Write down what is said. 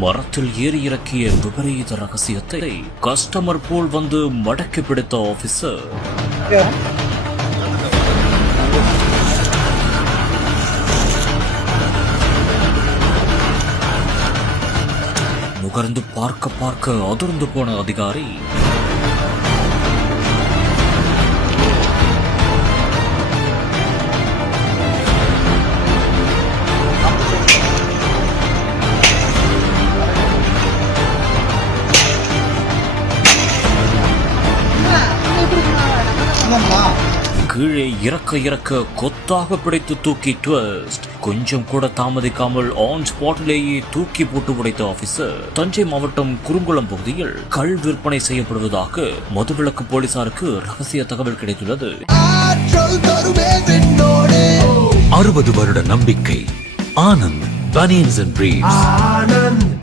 மரத்தில் ஏறி இறக்கிய விபரீத ரகசியத்தை கஸ்டமர் போல் வந்து மடக்கி பிடித்த ஆபீசர். நுகர்ந்து பார்க்க பார்க்க அதிர்ந்து போன அதிகாரி கீழே இறக்க கொத்தாக பிடித்து தூக்கி ட்விஸ்ட். கொஞ்சம் கூட தாமதிக்காமல் ஆன் ஸ்பாட்டிலேயே தூக்கி போட்டு உடைத்த ஆபீசர். தஞ்சை மாவட்டம் குறுங்குளம் பகுதியில் கள் விற்பனை செய்யப்படுவதாக மதுவிலக்கு போலீசாருக்கு ரகசிய தகவல் கிடைத்துள்ளது. 60 வருட நம்பிக்கை. Anand banians and briefs.